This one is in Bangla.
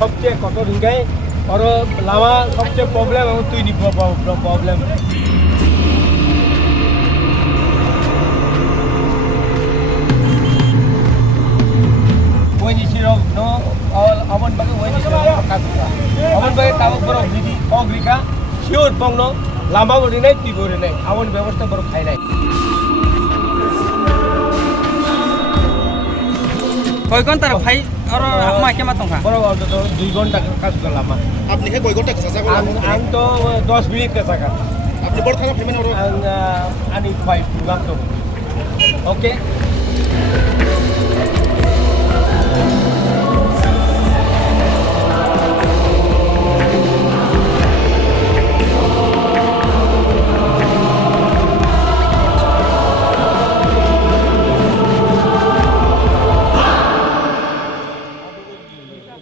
সবচেয়ে কত রিঙ্গাই আর লামা সবচেয়ে প্রবলেম এবং তুই নি problem Wajib sirok no awan bagi wajib sirok kaduka. Awan bagi tahu berok bidiogrika sure bang no lama bodi nai ti bodi nai awan ব্যবস্থা berok khai nai. কয় ঘন্টার ভাই আর আমায় কেমন তংখা Berok auto to 2 ঘন্টা kaduka lama. আপনি কে কয় ঘন্টা কাছে যাবেন Ang to 10 minit ke saka. আপনি বড় থানা ফেমেন ওর Ang ani 5 lam to. Okay.